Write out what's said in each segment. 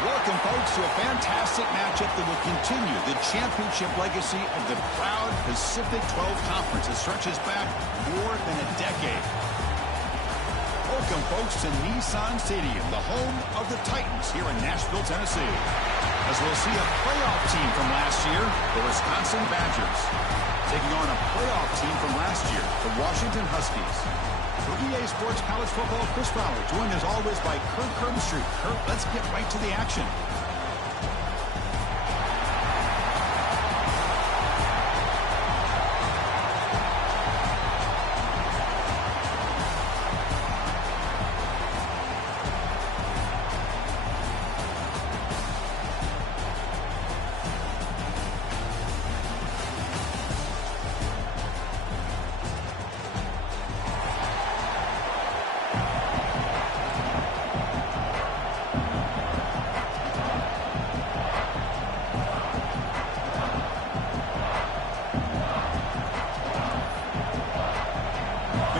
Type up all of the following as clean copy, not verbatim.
Welcome, folks, to a fantastic matchup that will continue the championship legacy of the proud Pacific 12 Conference that stretches back more than a decade. Welcome, folks, to Ncaa Stadium, the home of the Titans here in Nashville, Tennessee. As we'll see a playoff team from last year, the Wisconsin Badgers, taking on a playoff team from last year, the Washington Huskies. For EA Sports College Football, Chris Fowler, joined as always by Kurt Kirkstreet. Kurt, let's get right to the action.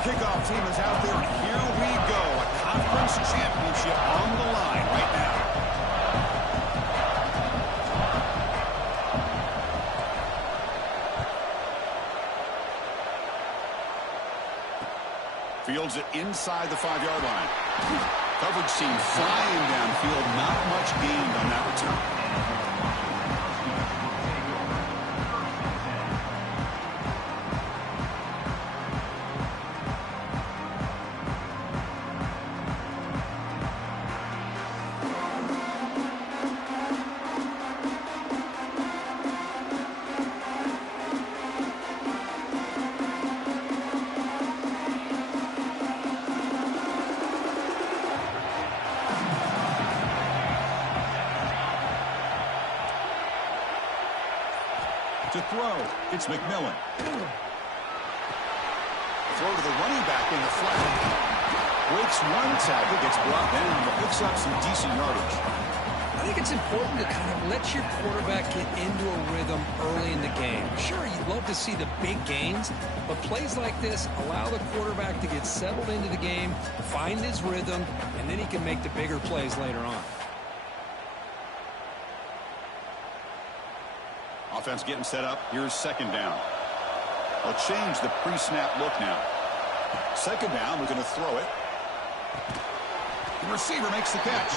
Kickoff team is out there, and here we go. A conference championship on the line right now. Fields it inside the 5-yard line. Coverage team flying downfield. Not much gained on that return. To throw, it's McMillan. Throw to the running back in the flat. Breaks one tackle, gets brought down, but picks up some decent yardage. I think it's important to kind of let your quarterback get into a rhythm early in the game. Sure, you'd love to see the big gains, but plays like this allow the quarterback to get settled into the game, find his rhythm, and then he can make the bigger plays later on. Offense getting set up. Here's second down. They'll change the pre-snap look now. Second down, we're going to throw it. The receiver makes the catch.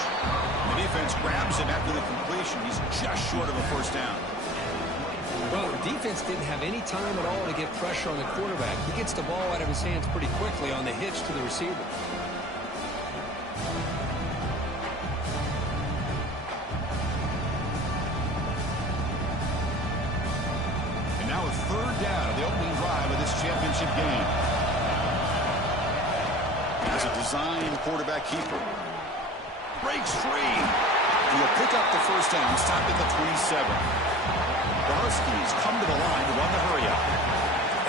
The defense grabs him after the completion. He's just short of a first down. Well, the defense didn't have any time at all to get pressure on the quarterback. He gets the ball out of his hands pretty quickly on the hitch to the receiver. Third down of the opening drive of this championship game. As a design quarterback keeper. Breaks free. And he'll pick up the first down. Stopped at the 27. The Huskies come to the line to run the hurry up.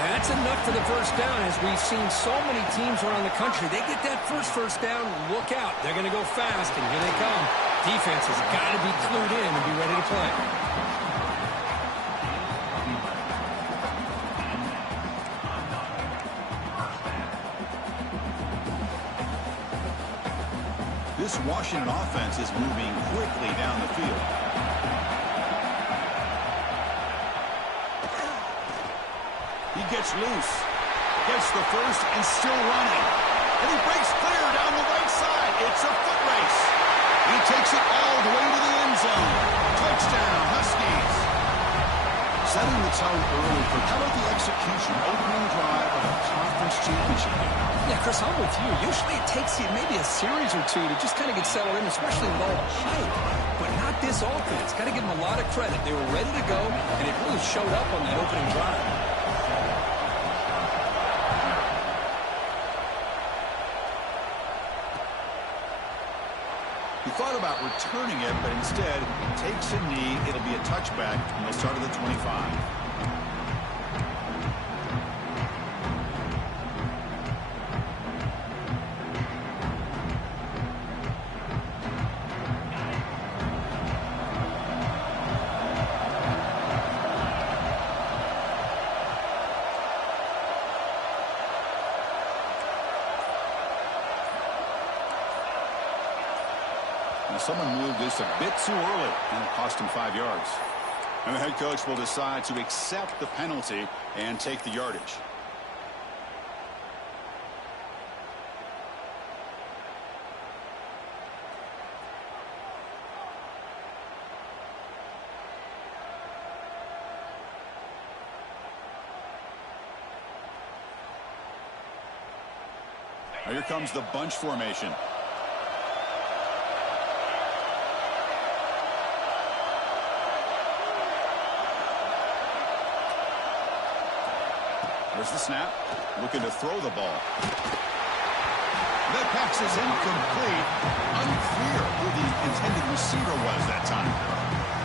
That's enough for the first down. As we've seen so many teams around the country, they get that first down, look out. They're going to go fast, and here they come. Defense has got to be clued in and be ready to play. This Washington offense is moving quickly down the field. He gets loose. Gets the first and still running. And he breaks clear down the right side. It's a foot race. He takes it all the way to the end zone. Touchdown, Huskies. Setting the tone early for how about the execution, opening drive of a conference championship game? Yeah, Chris, I'm with you. Usually it takes you maybe a series or two to just kind of get settled in, especially with all the hype. But not this offense. Got to give them a lot of credit. They were ready to go, and it really showed up on that opening drive. He thought about returning it, but instead takes a knee. It'll be a touchback, and they'll start at the 25. Someone moved this a bit too early, and it cost him 5 yards. And the head coach will decide to accept the penalty and take the yardage. Now here comes the bunch formation. There's the snap. Looking to throw the ball. That pass is incomplete. Unclear who the intended receiver was that time.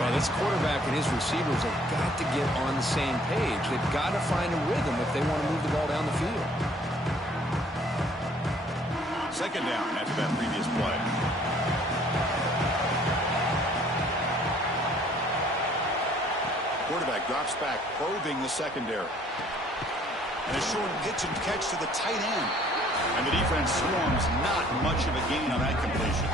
Well, this quarterback and his receivers have got to get on the same page. They've got to find a rhythm if they want to move the ball down the field. Second down after that previous play. Quarterback drops back, probing the secondary. And a short pitch and catch to the tight end. And the defense swarms, not much of a gain on that completion.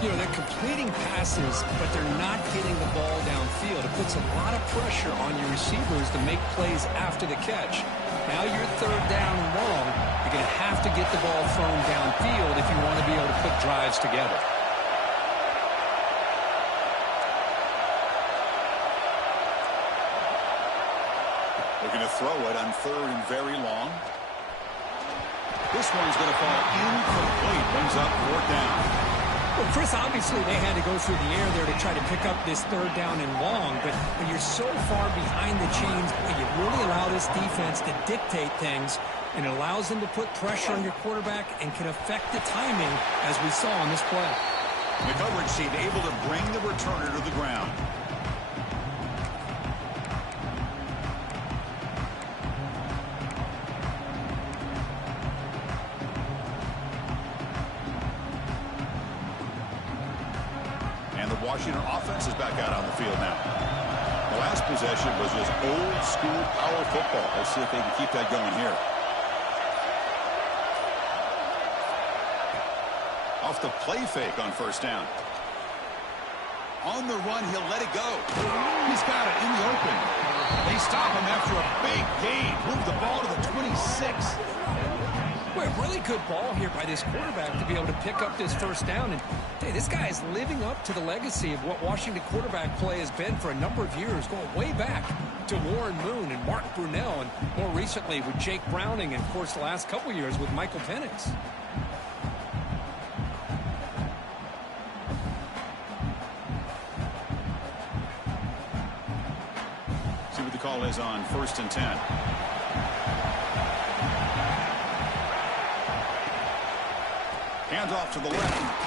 You know, they're completing passes, but they're not getting the ball downfield. It puts a lot of pressure on your receivers to make plays after the catch. Now you're third down and long. You're going to have to get the ball thrown downfield if you want to be able to put drives together. Looking to throw it on third and very long. This one's going to fall incomplete. Brings up fourth down. Well, Chris, obviously they had to go through the air there to try to pick up this third down and long, but when you're so far behind the chains, you really allow this defense to dictate things, and it allows them to put pressure on your quarterback and can affect the timing, as we saw on this play. The coverage team able to bring the returner to the ground. Washington offense is back out on the field now. The last possession was just old school power football. Let's see if they can keep that going here. Off the play fake on first down. On the run, he'll let it go. He's got it in the open. They stop him after a big gain. Move the ball to the 26. Well, really good ball here by this quarterback to be able to pick up this first down. And hey, this guy is living up to the legacy of what Washington quarterback play has been for a number of years, going way back to Warren Moon and Mark Brunell, and more recently with Jake Browning, and of course the last couple years with Michael Penix. See what the call is on 1st and 10. Hands off to the left.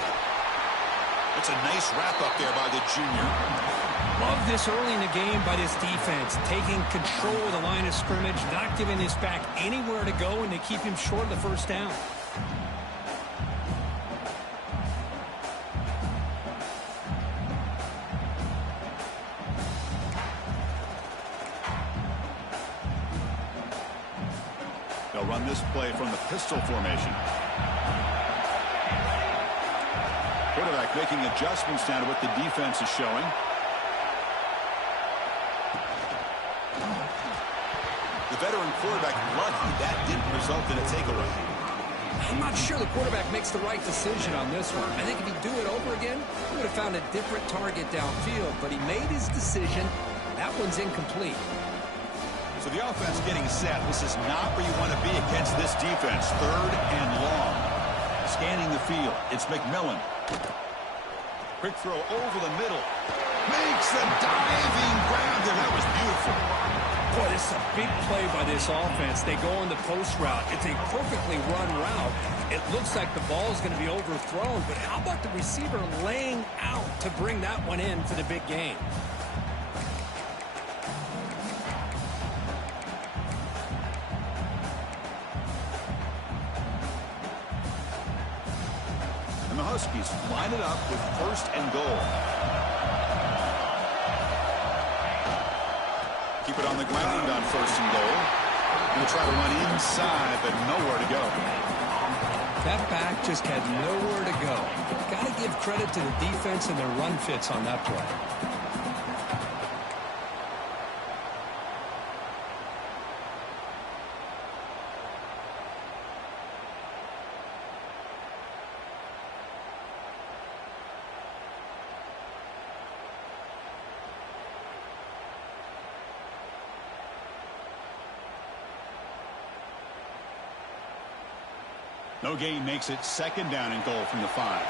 It's a nice wrap up there by the junior. Love this early in the game by this defense, taking control of the line of scrimmage, not giving this back anywhere to go, and they keep him short of the first down. They'll run this play from the pistol formation. Quarterback making adjustments now to what the defense is showing. The veteran quarterback lucky that didn't result in a takeaway. I'm not sure the quarterback makes the right decision on this one. I think if he'd do it over again, he would have found a different target downfield, but he made his decision. That one's incomplete. So the offense getting set. This is not where you want to be against this defense. 3rd and long. Scanning the field. It's McMillan. Quick throw over the middle. Makes the diving grab there. That was beautiful. Boy, this is a big play by this offense. They go on the post route. It's a perfectly run route. It looks like the ball is going to be overthrown, but how about the receiver laying out to bring that one in for the big game? And the Huskies line it up with 1st and goal. Keep it on the ground on 1st and goal. Going to try to run inside, but nowhere to go. That back just had nowhere to go. Got to give credit to the defense and their run fits on that play. No gain makes it 2nd down and goal from the 5.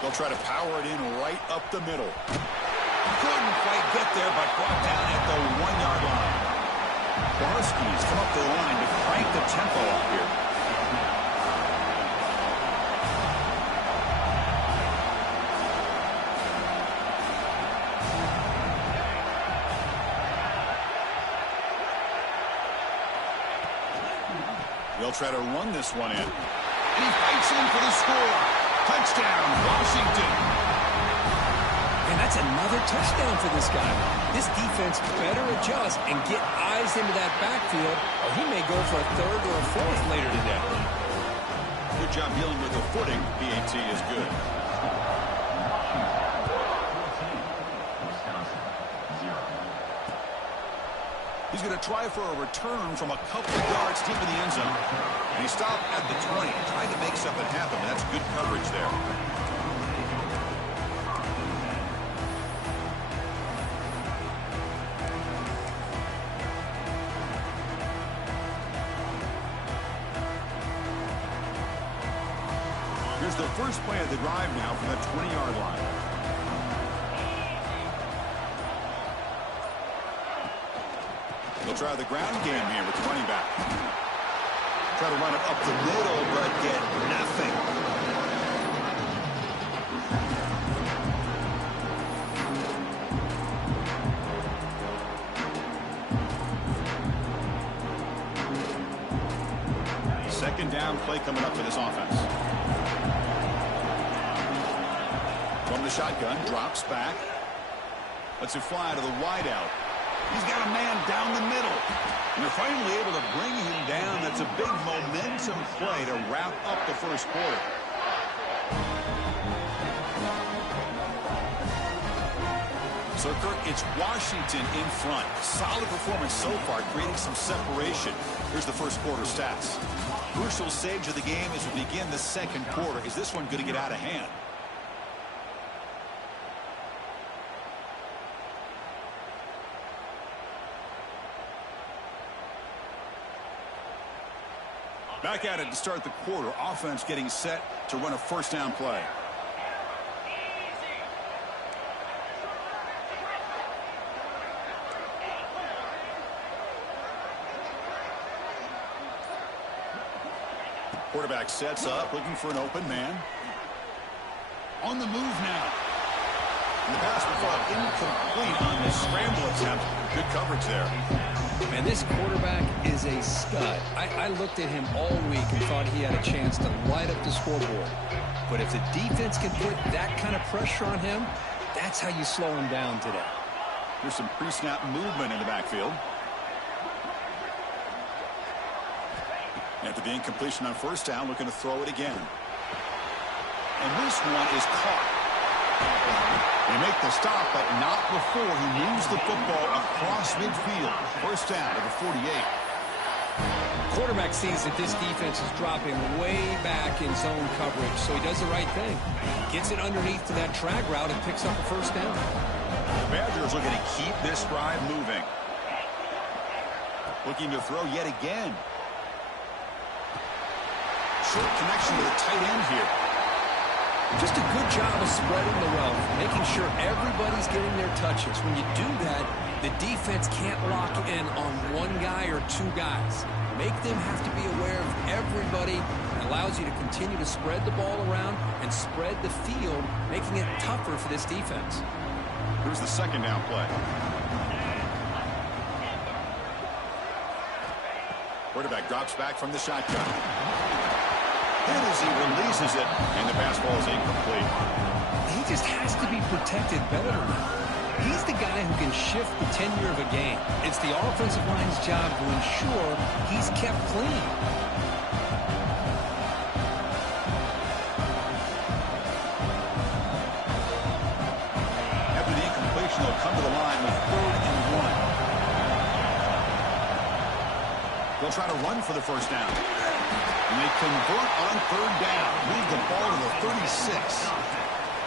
They'll try to power it in right up the middle. Couldn't quite get there, but brought down at the 1-yard line. The Huskies come up the line to crank the tempo up here. They'll try to run this one in. And he fights in for the score. Touchdown, Washington. And that's another touchdown for this guy. This defense better adjust and get eyes into that backfield, or he may go for a 3rd or a 4th later today. Good job dealing with the footing. PAT is good. He's going to try for a return from a couple of yards deep in the end zone. And he stopped at the 20, trying to make something happen. That's good coverage there. Here's the first play of the drive now from the 20-yard line. They'll try the ground game here with running back. Try to run it up the middle, but get nothing. Second down play coming up for this offense. From the shotgun, drops back. Lets it fly to the wideout. He's got a man down the middle. And they're finally able to bring him down. That's a big momentum play to wrap up the first quarter. So, Kirk, it's Washington in front. Solid performance so far, creating some separation. Here's the first quarter stats. Crucial stage of the game as we begin the second quarter. Is this one going to get out of hand? Back at it to start the quarter. Offense getting set to run a first down play. Quarterback sets up, looking for an open man. On the move now. And the pass will fall incomplete on the scramble attempt. Good coverage there. Man, this quarterback is a stud. I looked at him all week and thought he had a chance to light up the scoreboard. But if the defense can put that kind of pressure on him, that's how you slow him down today. There's some pre-snap movement in the backfield. After the incompletion on first down, looking to throw it again. And this one is caught. They make the stop, but not before he moves the football across midfield. First down to the 48. Quarterback sees that this defense is dropping way back in zone coverage, so he does the right thing. Gets it underneath to that drag route and picks up a first down. The Badgers looking to keep this drive moving. Looking to throw yet again. Short connection to the tight end here. Just a good job of spreading the wealth, making sure everybody's getting their touches. When you do that, the defense can't lock in on one guy or two guys. Make them have to be aware of everybody. It allows you to continue to spread the ball around and spread the field, making it tougher for this defense. Here's the second down play. Quarterback drops back from the shotgun. And as he releases it, and the pass ball is incomplete. He just has to be protected better than that. He's the guy who can shift the tenure of a game. It's the offensive line's job to ensure he's kept clean. After the incompletion, they'll come to the line with 3rd and 1. They'll try to run for the first down. And they convert on 3rd down. Move the ball to the 36.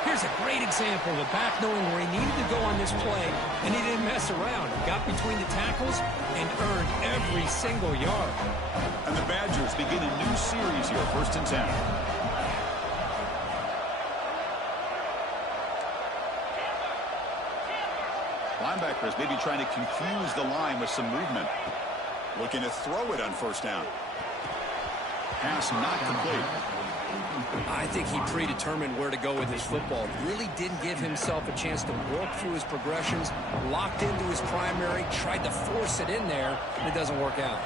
Here's a great example of a back knowing where he needed to go on this play, and he didn't mess around. He got between the tackles and earned every single yard. And the Badgers begin a new series here, 1st and 10. Linebackers maybe trying to confuse the line with some movement. Looking to throw it on 1st down. Pass not complete. I think he predetermined where to go with his football. Really didn't give himself a chance to work through his progressions, locked into his primary, tried to force it in there, and it doesn't work out.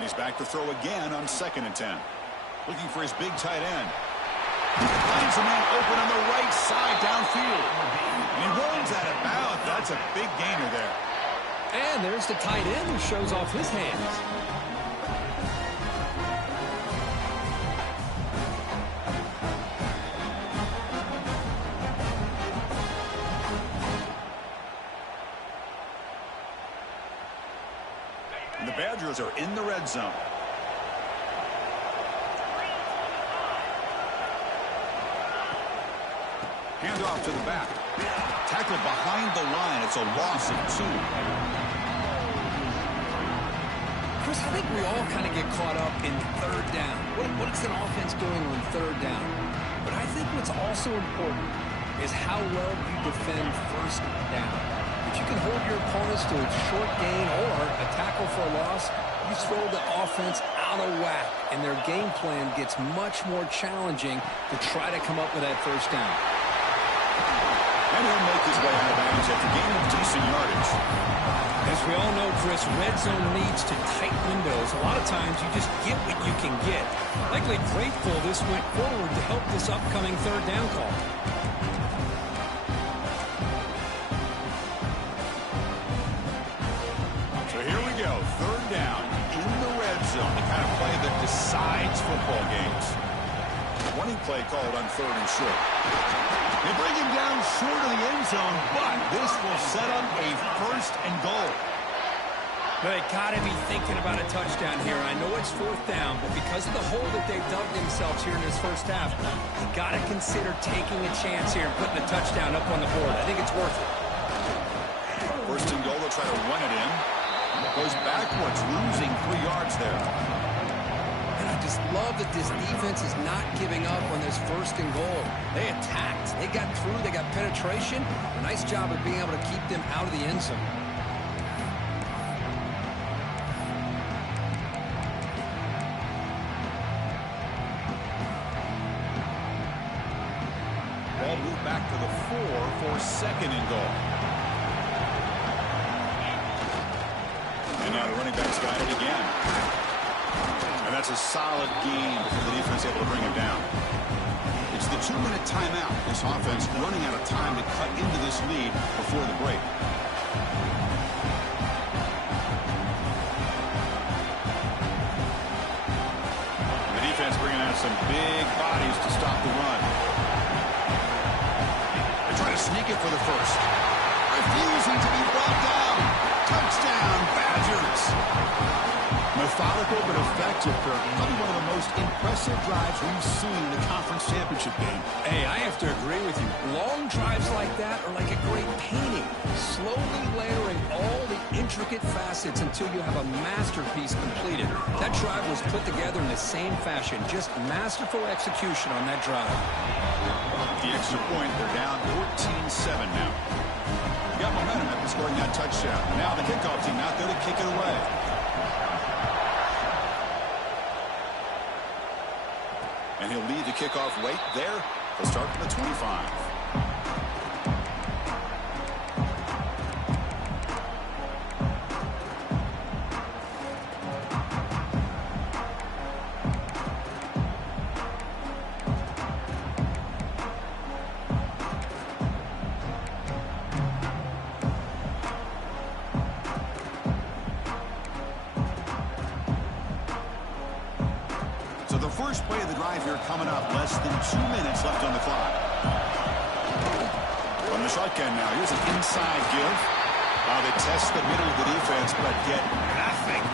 He's back to throw again on 2nd and 10. Looking for his big tight end. Finds a man open on the right side downfield. And he runs out of bounds. That's a big gainer there. And there's the tight end who shows off his hands. And the Badgers are in the red zone. Handoff to the back. Tackled behind the line. It's a loss of 2. Chris, I think we all kind of get caught up in 3rd down. What's an offense doing on 3rd down? But I think what's also important is how well you defend 1st down. If you can hold your opponents to a short gain or a tackle for a loss, you throw the offense out of whack, and their game plan gets much more challenging to try to come up with that 1st down. And he'll make his way out of bounds after gaining decent yardage. As we all know, Chris, red zone leads to tight windows. A lot of times you just get what you can get. Likely grateful this went forward to help this upcoming 3rd down call. So here we go, 3rd down in the red zone. The kind of play that decides football games. Running play called on 3rd and short. They bring him down short of the end zone, but this will set up a 1st and goal. They got to be thinking about a touchdown here. I know it's 4th down, but because of the hole that they've dug themselves here in this 1st half, you got to consider taking a chance here and putting a touchdown up on the board. I think it's worth it. 1st and goal, they'll try to run it in. Goes backwards, losing 3 yards there. And I just love that this defense is not giving up on this 1st and goal. They attacked. They got through. They got penetration. Nice job of being able to keep them out of the end zone. Ball moved back to the 4 for 2nd and goal. And now the running back's got it again. And that's a solid gain before the defense able to bring him down. It's the 2-minute timeout. This offense running out of time to cut into this lead before the break. some big bodies to stop the run. They try to sneak it for the first. Refusing to be brought down. Touchdown, Badgers. Methodical but effective, Kirk. Probably one of the most impressive drives we've seen in the conference championship game. Hey, I have to agree with you. Long drives like that are like a great painting. Slowly layering all the intricate facets until you have a masterpiece completed. That drive was put together in the same fashion. Just masterful execution on that drive. The extra point, they're down 14-7 now. Got momentum after scoring that touchdown. Now the kickoff team out there to kick it away. And he'll lead the kickoff right there. He'll start from the 25. So the first play of the drive here coming up, less than 2 minutes left on the clock. From the shotgun now, here's an inside give. They test the middle of the defense, but get nothing.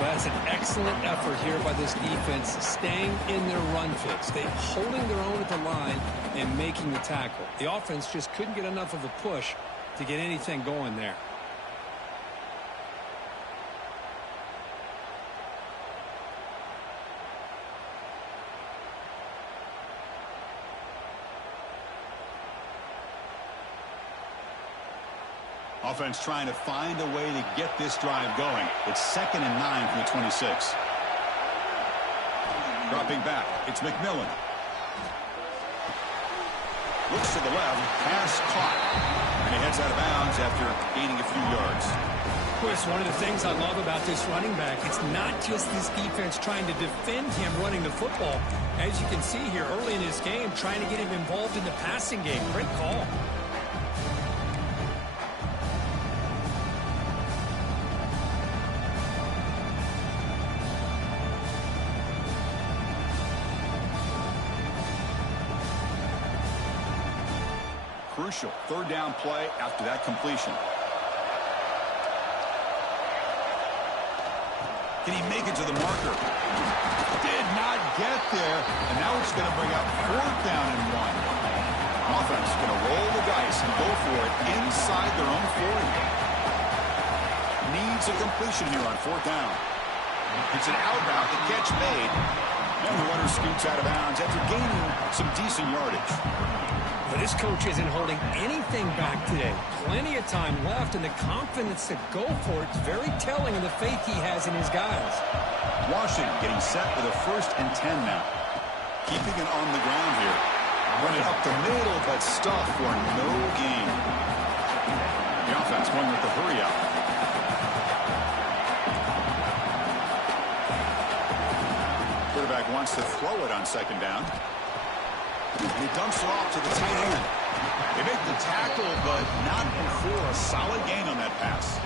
That's an excellent effort here by this defense, staying in their run fix. They're holding their own at the line and making the tackle. The offense just couldn't get enough of a push to get anything going there. Offense trying to find a way to get this drive going. It's 2nd and 9 from the 26. Dropping back, it's McMillan. Looks to the left, pass caught. And he heads out of bounds after gaining a few yards. Chris, one of the things I love about this running back, it's not just this defense trying to defend him running the football. As you can see here early in this game, trying to get him involved in the passing game. Great call. Crucial 3rd down play after that completion. Can he make it to the marker? Did not get there. And now it's going to bring up 4th down and 1. Offense going to roll the dice and go for it inside their own 40. Needs a completion here on 4th down. It's an out route. The catch made. And the runner scoots out of bounds after gaining some decent yardage. But this coach isn't holding anything back today. Plenty of time left, and the confidence to go for it is very telling of the faith he has in his guys. Washington getting set with a 1st and 10 now. Keeping it on the ground here. Running up the middle, but stuff for no gain. The offense going with the hurry up. Quarterback wants to throw it on 2nd down. And he dumps it off to the tight end. They make the tackle, but not before a solid gain on that pass.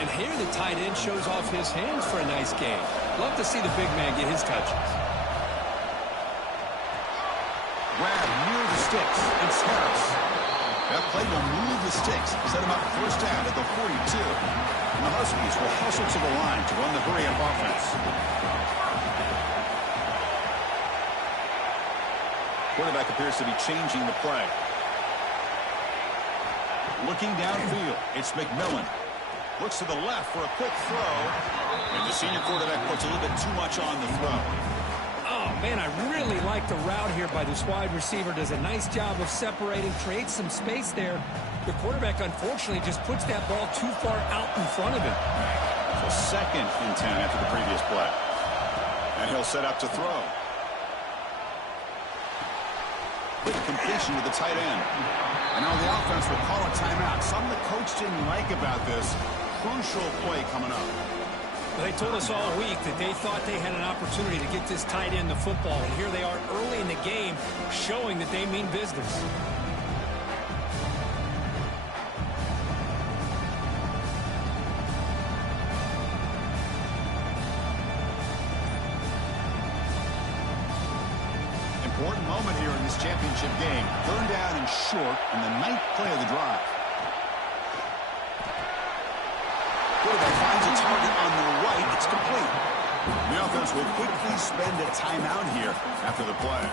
And here the tight end shows off his hands for a nice gain. Love to see the big man get his touches. Grab near the sticks. It's Harris. That play will move the sticks. Set him up 1st down at the 42. And the Huskies will hustle to the line to run the hurry-up offense. Quarterback appears to be changing the play. Looking downfield, it's McMillan. Looks to the left for a quick throw. And the senior quarterback puts a little bit too much on the throw. Oh, man, I really like the route here by this wide receiver. Does a nice job of separating, creates some space there. The quarterback, unfortunately, just puts that ball too far out in front of him. So 2nd and 10 after the previous play. And he'll set up to throw. Quick completion to the tight end. And now the offense will call a timeout. Something the coach didn't like about this. Crucial play coming up. Well, they told us all week that they thought they had an opportunity to get this tight end the football. And here they are early in the game showing that they mean business. moment here in this championship game. 3rd down and short on the 9th play of the drive. Quarterback finds a target on the right. It's complete. The offense will quickly spend a timeout here after the play.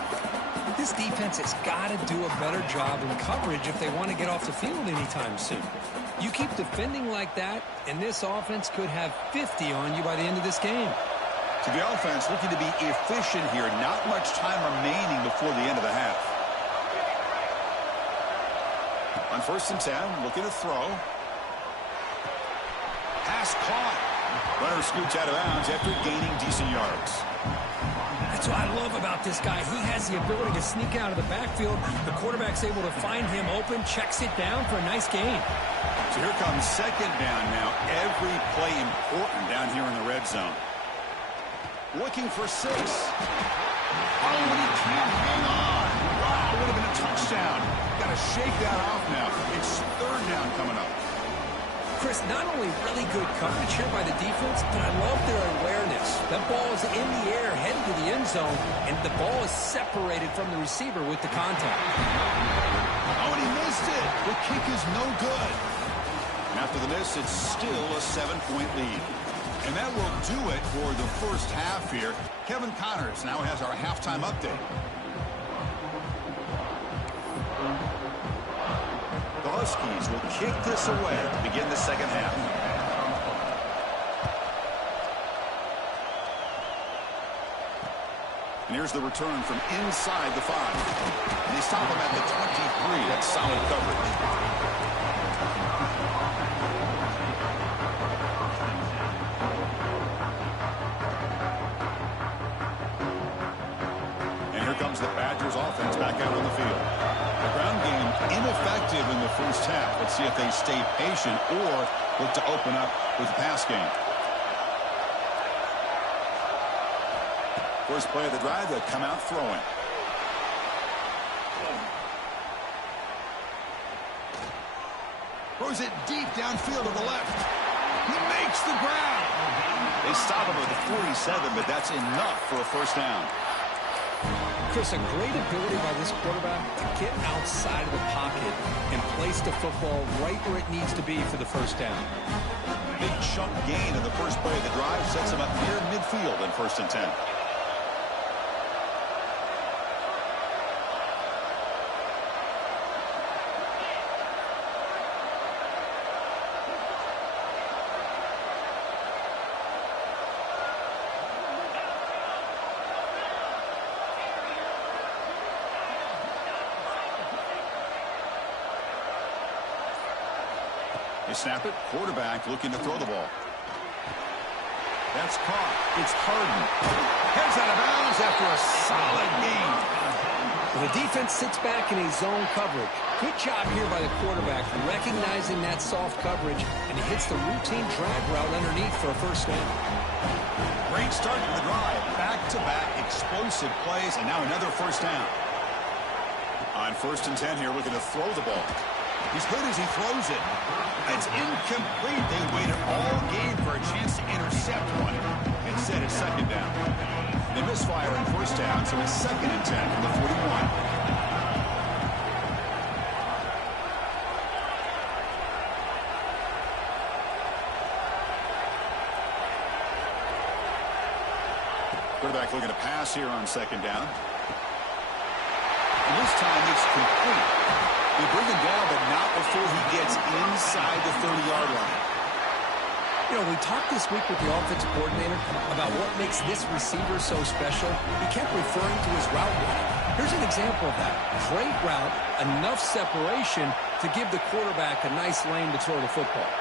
This defense has got to do a better job in coverage if they want to get off the field anytime soon. You keep defending like that, and this offense could have 50 on you by the end of this game. So the offense looking to be efficient here. Not much time remaining before the end of the half. On 1st and 10, looking to throw. Pass caught. Runner scoots out of bounds after gaining decent yards. That's what I love about this guy. He has the ability to sneak out of the backfield. The quarterback's able to find him open, checks it down for a nice gain. So here comes 2nd down now. Every play important down here in the red zone. Looking for 6. Oh, and he can't hang on. Wow, would have been a touchdown. Got to shake that off now. It's 3rd down coming up. Chris, not only really good coverage here by the defense, but I love their awareness. That ball is in the air, headed to the end zone, and the ball is separated from the receiver with the contact. Oh, and he missed it. The kick is no good. And after the miss, it's still a 7-point lead. And that will do it for the first half here. Kevin Connors now has our halftime update. The Huskies will kick this away to begin the second half. And here's the return from inside the 5. And they stop him at the 23. That's solid coverage. The Badgers offense back out on the field. The ground game ineffective in the first half. Let's see if they stay patient or look to open up with the pass game. First play of the drive, they'll come out throwing. Throws it deep downfield to the left. He makes the grab. They stop him at the 47, but that's enough for a first down. Chris, a great ability by this quarterback to get outside of the pocket and place the football right where it needs to be for the first down. Big chunk gain in the first play of the drive sets him up near midfield in 1st and 10. They snap it. Quarterback looking to throw the ball. That's caught. It's Harden. Heads out of bounds after a solid gain. Well, the defense sits back in a zone coverage. Good job here by the quarterback recognizing that soft coverage, and he hits the routine drag route underneath for a first down. Great start to the drive. Back-to-back explosive plays, and now another first down. On 1st and 10 here, looking to throw the ball. He's good as he throws it. It's incomplete. They waited all game for a chance to intercept one. Instead, it's 2nd down. They misfire in 1st down, so it's 2nd and 10 from the 41. Quarterback looking to pass here on 2nd down. And this time it's complete. They bring him down, but not before he gets inside the 30-yard line. You know, we talked this week with the offensive coordinator about what makes this receiver so special. He kept referring to his route running. Here's an example of that. Great route, enough separation to give the quarterback a nice lane to throw the football.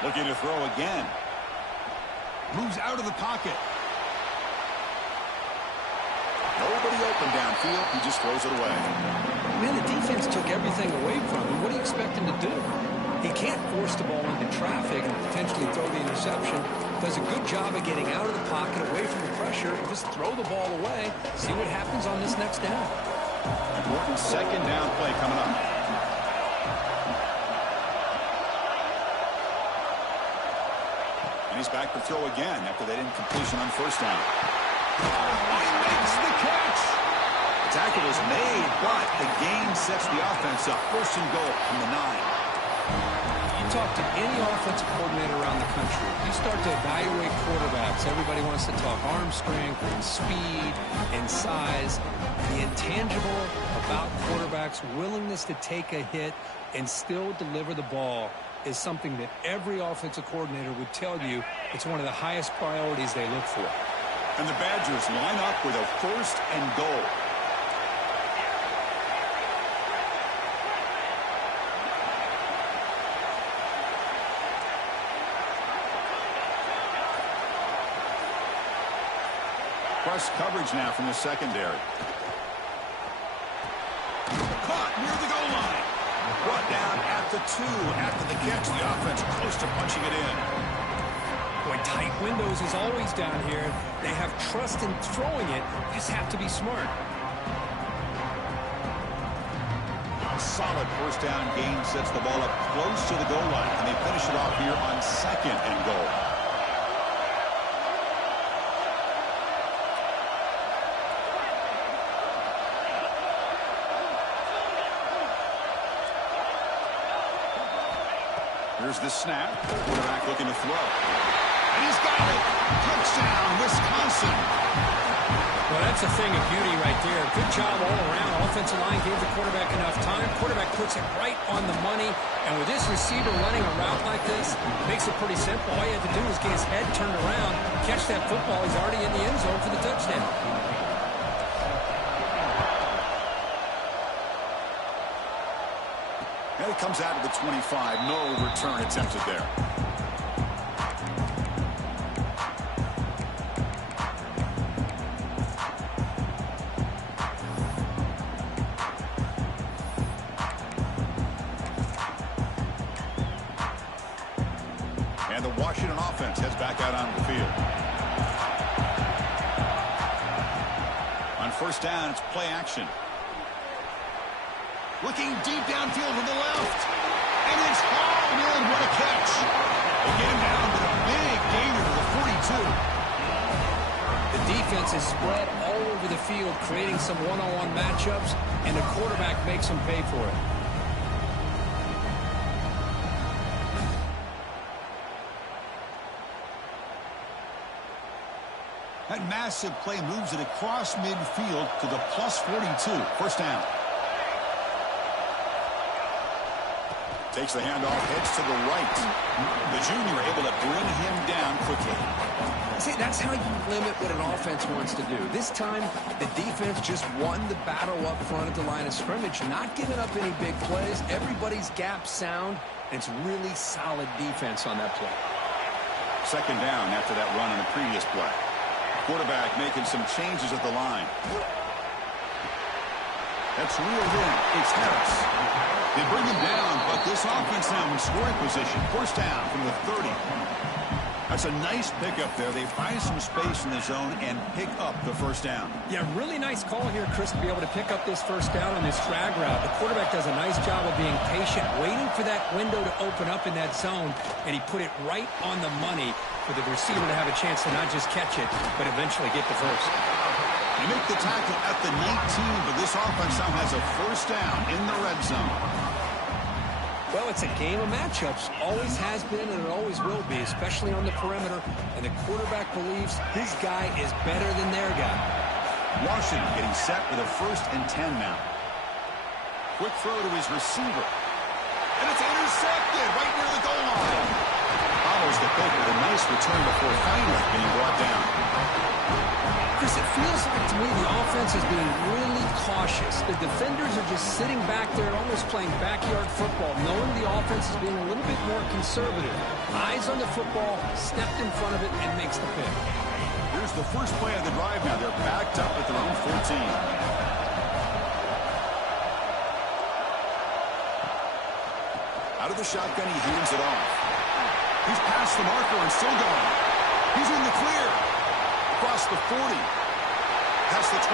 Looking to throw again. Moves out of the pocket. Nobody open downfield. He just throws it away. Man, the defense took everything away from him. What do you expect him to do? He can't force the ball into traffic and potentially throw the interception. Does a good job of getting out of the pocket, away from the pressure, and just throw the ball away. See what happens on this next down. Important 2nd down play coming up. And he's back to throw again after that incompletion on first down. Oh, he makes the catch. The tackle is made, but the gain sets the offense up. First and goal from the 9. You talk to any offensive coordinator around the country, you start to evaluate quarterbacks. Everybody wants to talk arm strength and speed and size. The intangible about quarterbacks' willingness to take a hit and still deliver the ball is something that every offensive coordinator would tell you it's one of the highest priorities they look for. And the Badgers line up with a first and goal. Press coverage now from the secondary. Caught near the goal line. Brought down at the 2 after the catch. The offense close to punching it in. Boy, tight windows is always down here. They have trust in throwing it. Just have to be smart. A solid first down gain sets the ball up close to the goal line. And they finish it off here on second and goal. Here's the snap. Quarterback looking to throw. And he's got it. Touchdown, Wisconsin. Well, that's a thing of beauty right there. Good job all around. Offensive line gave the quarterback enough time. Quarterback puts it right on the money. And with this receiver running a route like this, it makes it pretty simple. All you have to do is get his head turned around, catch that football. He's already in the end zone for the touchdown. And it comes out of the 25. No return attempted there. And the Washington offense heads back out on the field. On first down, it's play action. Looking deep downfield to the left. And it's hauled in. What a catch. They get him down to a big gainer to the 42. The defense is spread all over the field, creating some one-on-one matchups, and the quarterback makes them pay for it. That massive play moves it across midfield to the plus 42. First down. Takes the handoff, heads to the right. The junior able to bring him down quickly. See, that's how you limit what an offense wants to do. This time, the defense just won the battle up front at the line of scrimmage, not giving up any big plays. Everybody's gap sound, and it's really solid defense on that play. Second down after that run on the previous play. Quarterback making some changes at the line. That's reeled in. It's Harris. They bring him down, but this offense now in scoring position. First down from the 30. That's a nice pickup there. They find some space in the zone and pick up the first down. Yeah, really nice call here, Chris, to be able to pick up this first down on this drag route. The quarterback does a nice job of being patient, waiting for that window to open up in that zone, and he put it right on the money for the receiver to have a chance to not just catch it, but eventually get the first. They make the tackle at the 19, but this offense now has a first down in the red zone. Well, it's a game of matchups. Always has been and it always will be, especially on the perimeter. And the quarterback believes his guy is better than their guy. Washington getting set with a first and 10 now. Quick throw to his receiver. And it's intercepted right near the goal line. Follows the pick with a nice return before finally being brought down. Chris, it feels like to me the offense is being really cautious. The defenders are just sitting back there almost playing backyard football, knowing the offense is being a little bit more conservative. Eyes on the football, stepped in front of it, and makes the pick. Here's the first play of the drive now. They're backed up at their own 14. Out of the shotgun, he hands it off. He's past the marker and still going. He's in the clear. Across the 40. Past the 20.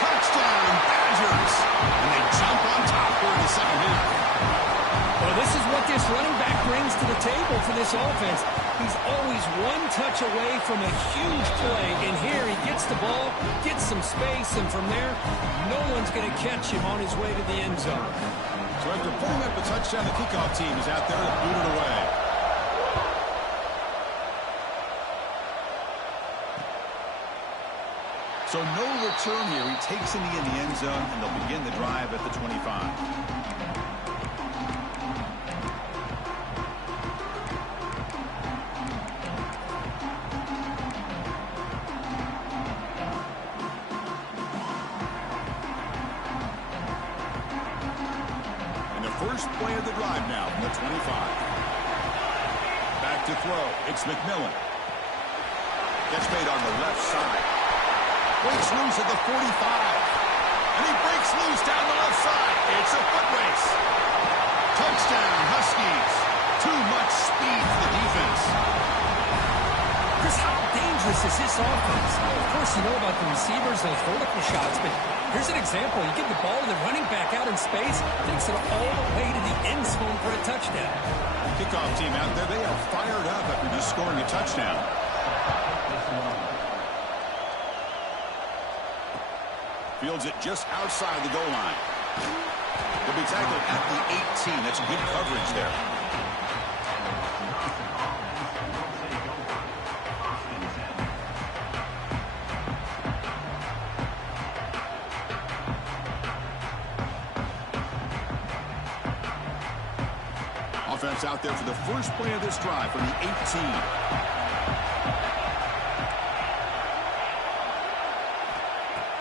Touchdown, Badgers. And they jump on top here in the second half. Well, this is what this running back brings to the table for this offense. He's always one touch away from a huge play, and here he gets the ball, gets some space, and from there, no one's going to catch him on his way to the end zone. So after pulling up a touchdown, the kickoff team is out there to boot it away. So no return here. He takes him in the end zone, and they'll begin the drive at the 25. First play of the drive now from the 25. Back to throw. It's McMillan. Gets made on the left side. Breaks loose at the 45. And he breaks loose down the left side. It's a foot race. Touchdown, Huskies. Too much speed for the defense. Chris, how dangerous is this offense? Of course, you know about the receivers, those vertical shots, but here's an example. You give the ball to the running back out in space, takes it all the way to the end zone for a touchdown. Kickoff team out there, they are fired up after just scoring a touchdown. Fields it just outside the goal line. He'll be tackled at the 18. That's good coverage there. Offense out there for the first play of this drive from the 18.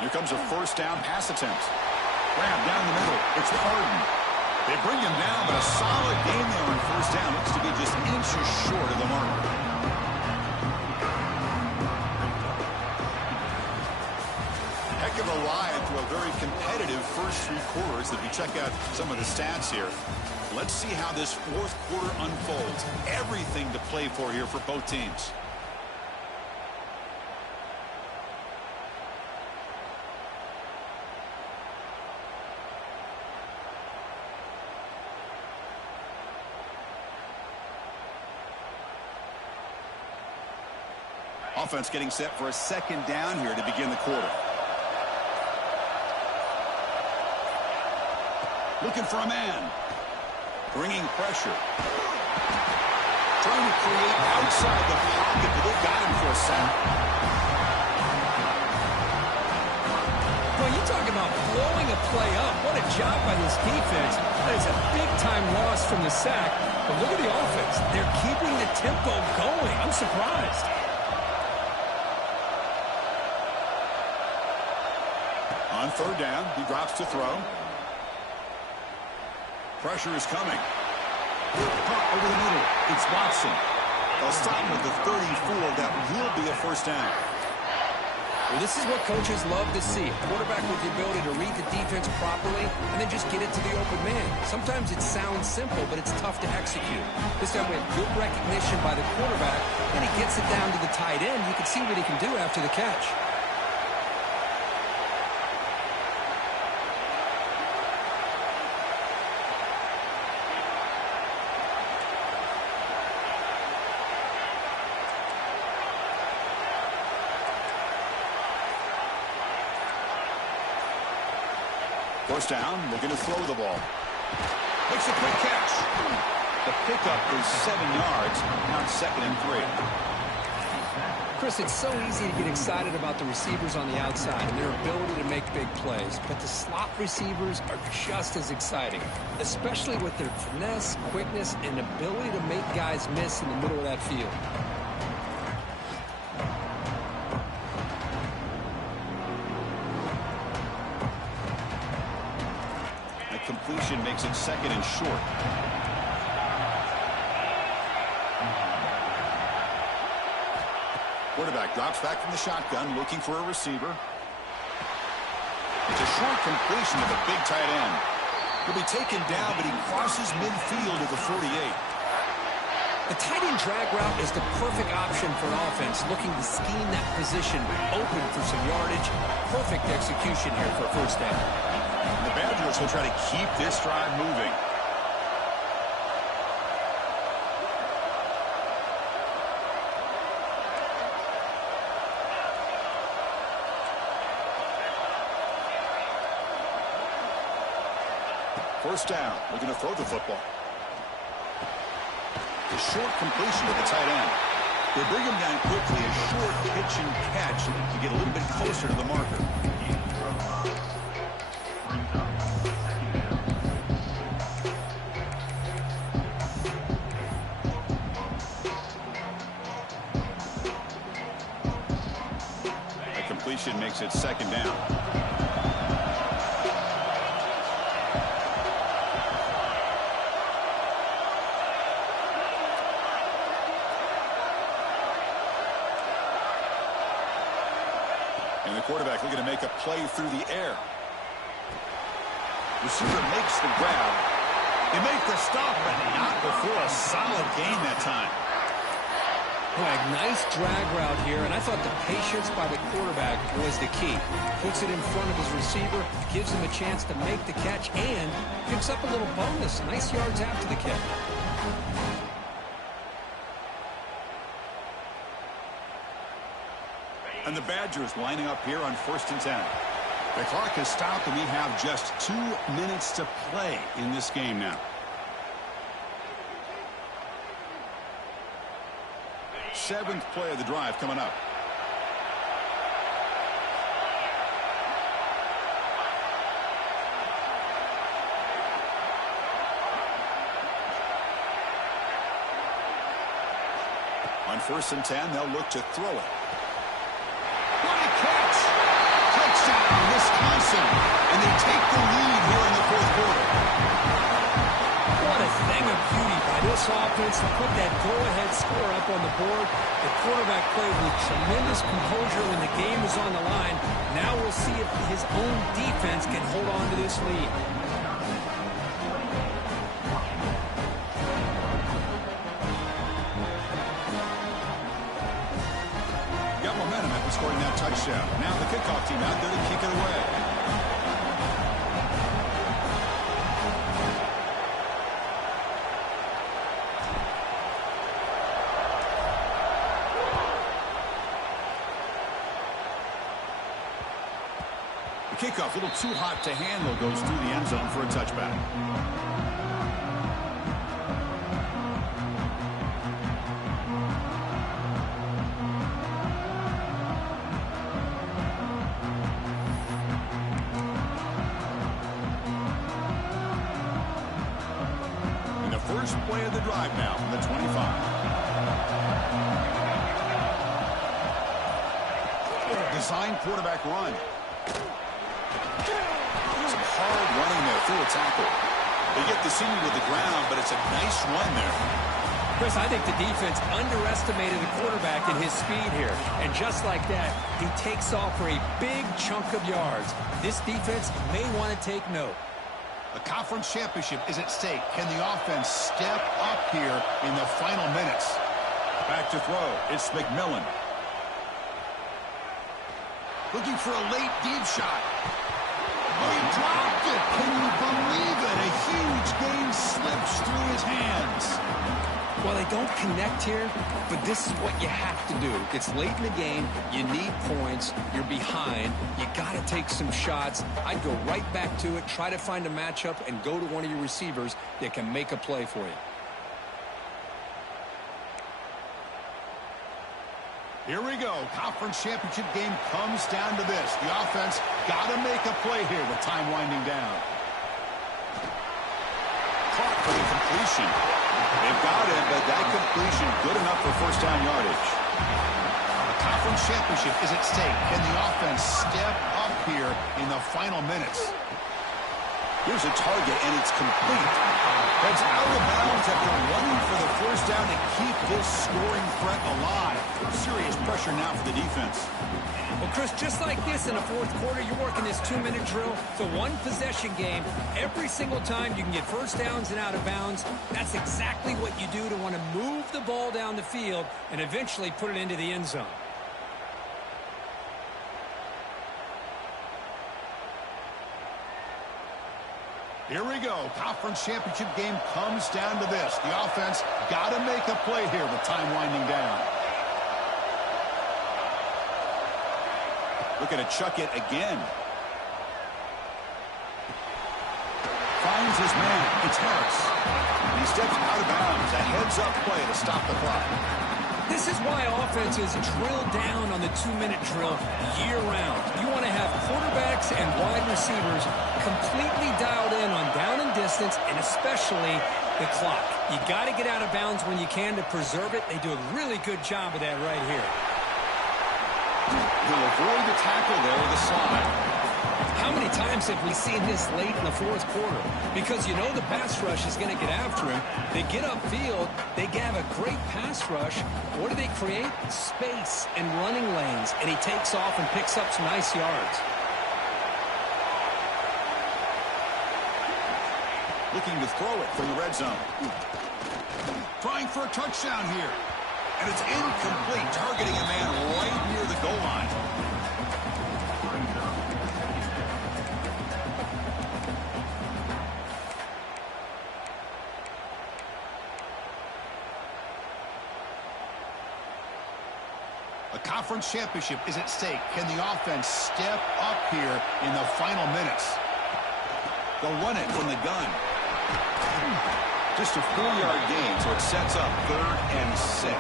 Here comes a first down pass attempt. Grab down the middle. It's Harden. They bring him down, but a solid game there on first down. Looks to be just inches short of the mark. Heck of a ride through a very competitive first three quarters. If you check out some of the stats here, let's see how this fourth quarter unfolds. Everything to play for here for both teams. Offense getting set for a second down here to begin the quarter. Looking for a man. Bringing pressure. Trying to create outside the pocket, but they've got him for a sack. Well, you talk about blowing a play up. What a job by this defense. That is a big-time loss from the sack. But look at the offense. They're keeping the tempo going. I'm surprised. On third down, he drops to throw. Pressure is coming. Pop over the middle. It's Watson. They'll stop him at the 34. That will be a first down. Well, this is what coaches love to see. A quarterback with the ability to read the defense properly and then just get it to the open man. Sometimes it sounds simple, but it's tough to execute. This time we have good recognition by the quarterback, and he gets it down to the tight end. You can see what he can do after the catch. First down, looking to throw the ball. Makes a quick catch. The pickup is 7 yards. Now it's 2nd and 3. Chris, it's so easy to get excited about the receivers on the outside and their ability to make big plays, but the slot receivers are just as exciting, especially with their finesse, quickness, and ability to make guys miss in the middle of that field. Completion makes it 2nd and short. Quarterback drops back from the shotgun, looking for a receiver. It's a short completion of a big tight end. He'll be taken down, but he crosses midfield at the 48. The tight end drag route is the perfect option for an offense looking to scheme that position open for some yardage. Perfect execution here for a first down. The Badgers will try to keep this drive moving. First down. We're going to throw the football. A short completion to the tight end. They bring him down quickly. A short pitch and catch to get a little bit closer to the marker. A completion makes it second down. And the quarterback looking to make a play through the air. Receiver makes the grab. They make the stop, but not before a solid gain that time. Boy, nice drag route here, and I thought the patience by the quarterback was the key. Puts it in front of his receiver, gives him a chance to make the catch, and picks up a little bonus. Nice yards after the catch. And the Badgers lining up here on 1st and 10. The clock has stopped, and we have just 2 minutes to play in this game now. 7th play of the drive coming up. On 1st and 10, they'll look to throw it. What a catch! Touchdown, Wisconsin. And they take the lead here in the 4th quarter. What a thing of beauty by this offense to put that go-ahead score up on the board. The quarterback played with tremendous composure when the game was on the line. Now we'll see if his own defense can hold on to this lead. Got momentum after scoring that touchdown. Now the kickoff team out there to kick it away. Kickoff, a little too hot to handle, goes through the end zone for a touchback. And the first play of the drive now from the 25. Design quarterback run. Hard running there through a tackle. They get the senior to the ground, but it's a nice run there. Chris, I think the defense underestimated the quarterback in his speed here. And just like that, he takes off for a big chunk of yards. This defense may want to take note. A conference championship is at stake. Can the offense step up here in the final minutes? Back to throw. It's McMillan. Looking for a late deep shot. Oh, he dropped it. Can you believe it? A huge gain slips through his hands. Well, they don't connect here, but this is what you have to do. It's late in the game. You need points. You're behind. You got to take some shots. I'd go right back to it, try to find a matchup, and go to one of your receivers that can make a play for you. Here we go. Conference championship game comes down to this. The offense got to make a play here with time winding down. Caught for the completion. They've got him, but that completion good enough for first down yardage. A conference championship is at stake. Can the offense step up here in the final minutes? Here's a target, and it's complete. Heads out of bounds after running for the first down to keep this scoring threat alive. Serious pressure now for the defense. Well, Chris, just like this in the 4th quarter, you're working this 2-minute drill. It's a one-possession game. Every single time you can get first downs and out of bounds. That's exactly what you do to want to move the ball down the field and eventually put it into the end zone. Here we go. Conference championship game comes down to this. The offense got to make a play here with time winding down. Looking to chuck it again. Finds finds his man. It's Harris. He steps out of bounds. A heads-up play to stop the clock. This is why offenses drill down on the 2-minute drill year-round. You want to have quarterbacks and wide receivers completely dialed in on down and distance, and especially the clock. You got to get out of bounds when you can to preserve it. They do a really good job of that right here. He'll avoid the tackle there with a slide. How many times have we seen this late in the fourth quarter? Because you know the pass rush is going to get after him. They get upfield. They have a great pass rush. What do they create? Space and running lanes. And he takes off and picks up some nice yards. Looking to throw it from the red zone. Trying for a touchdown here. And it's incomplete, targeting a man right near the goal line. A conference championship is at stake. Can the offense step up here in the final minutes? They'll run it from the gun. Just a 4-yard gain, so it sets up 3rd and 6.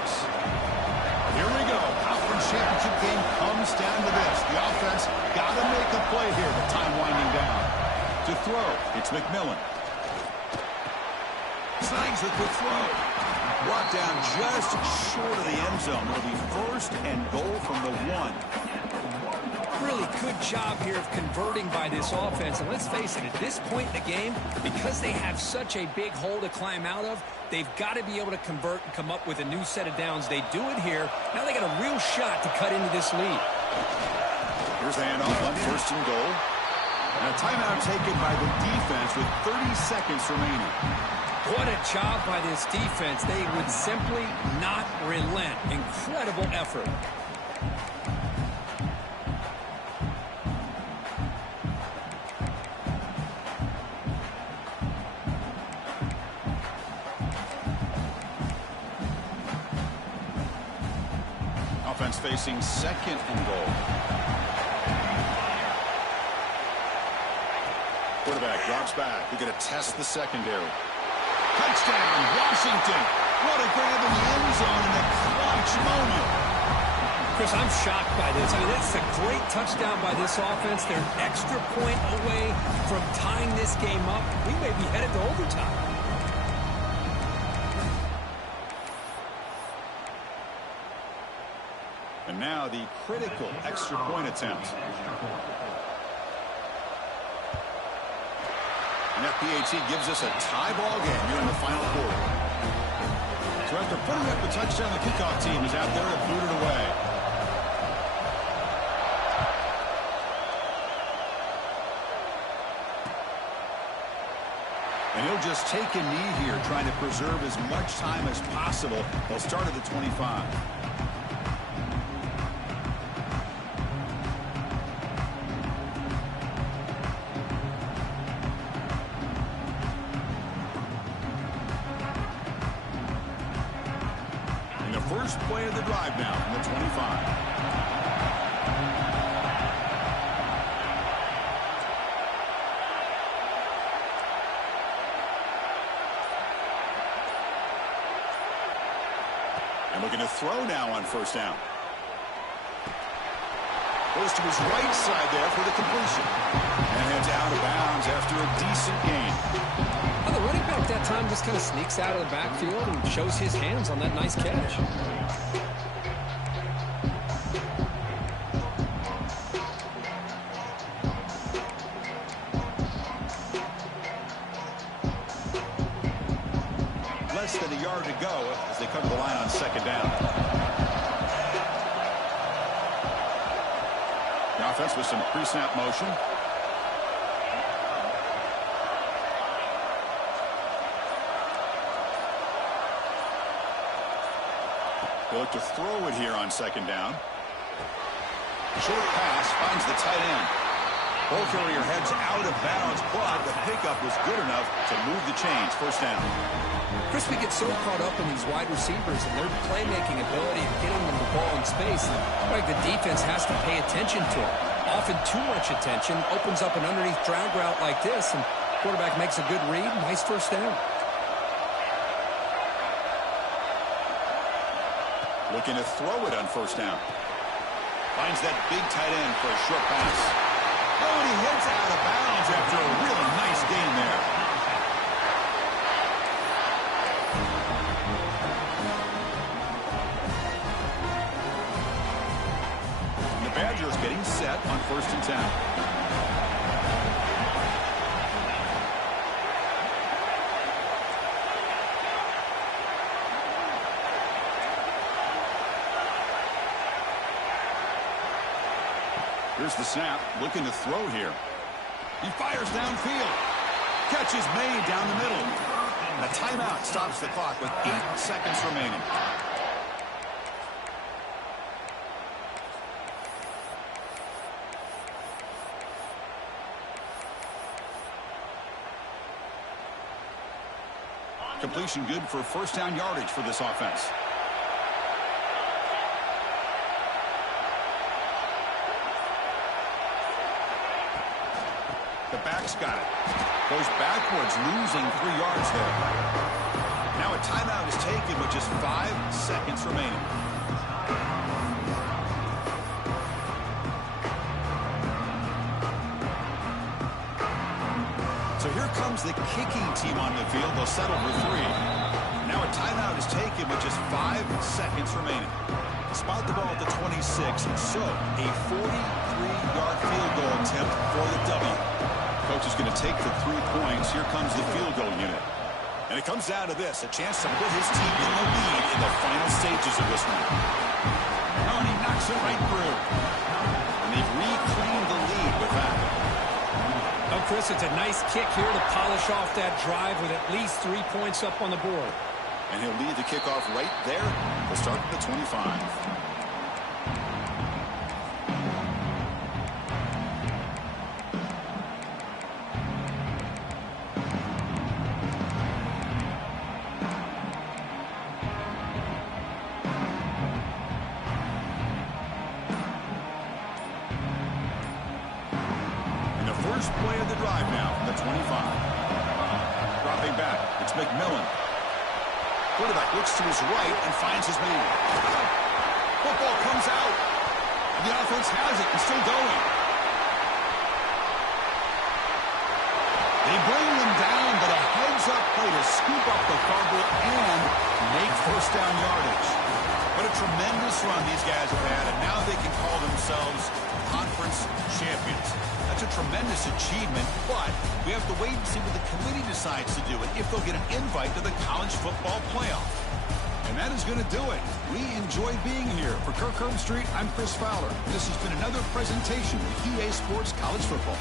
Here we go. Conference championship game comes down to this. The offense got to make a play here with time winding down. To throw, it's McMillan. Snags the quick throw. Brought down just short of the end zone. It'll be 1st and goal from the 1. Really good job here of converting by this offense. And let's face it, at this point in the game, because they have such a big hole to climb out of, they've got to be able to convert and come up with a new set of downs. They do it here. Now they got a real shot to cut into this lead. Here's the handoff on 1st and goal. And a timeout taken by the defense with 30 seconds remaining. What a job by this defense. They would simply not relent. Incredible effort. Offense facing 2nd and goal. Quarterback drops back. They're going to test the secondary. Touchdown, Washington. What a grab in the end zone in a clutch moment. Chris, I'm shocked by this. I mean, that's a great touchdown by this offense. They're an extra point away from tying this game up. We may be headed to overtime. And now the critical extra point attempt. And that PAT gives us a tie ball game here in the final quarter. So after putting up the touchdown, the kickoff team is out there to boot it away. And he'll just take a knee here, trying to preserve as much time as possible. They'll start at the 25. First play of the drive now from the 25. And looking to throw now on 1st down. Goes to his right side there for the completion. And heads out of bounds after a decent gain. Well, the running back that time just kind of sneaks out of the backfield and shows his hands on that nice catch. Less than a yard to go as they come to the line on 2nd down. The offense with some pre-snap motion. They look to throw it here on 2nd down. Short pass finds the tight end. Ball carrier heads out of bounds, but the pickup was good enough to move the chains. 1st down. Chris, we get so caught up in these wide receivers and their playmaking ability of getting them the ball in space. Like the defense has to pay attention to it. Often too much attention opens up an underneath drag route like this, and Quarterback makes a good read. Nice first down. Looking to throw it on first down. Finds that big tight end for a short pass. Oh, and he hits out of bounds after a really nice gain there. The Badgers getting set on 1st and 10. Here's the snap, looking to throw here. He fires downfield. Catch is made down the middle. And a timeout stops the clock with 8 seconds remaining. Completion good for first down yardage for this offense. The back's got it. Goes backwards, losing 3 yards there. Now a timeout is taken with just 5 seconds remaining. So here comes the kicking team on the field. They'll settle for 3. Now a timeout is taken with just 5 seconds remaining. Spot the ball at the 26, so a 43-yard field goal attempt for the W. Coach is going to take the 3 points. Here comes the field goal unit. And it comes down to this, a chance to put his team in the lead in the final stages of this one. Oh, and he knocks it right through. And they've reclaimed the lead with that. Oh, Chris, it's a nice kick here to polish off that drive with at least 3 points up on the board. And he'll lead the kickoff right there to start at the 25. First play of the drive now from the 25. Dropping back, it's McMillan. Quarterback looks to his right and finds his man. Football comes out. The offense has it and still going. They bring them down, but a heads-up play to scoop up the fumble and make first down yardage. What a tremendous run these guys have had, and now they can call themselves conference champions. That's a tremendous achievement, but we have to wait and see what the committee decides to do and if they'll get an invite to the college football playoff. And that is going to do it. We enjoy being here. For Kirk Herbstreit, I'm Chris Fowler. This has been another presentation of EA Sports College Football.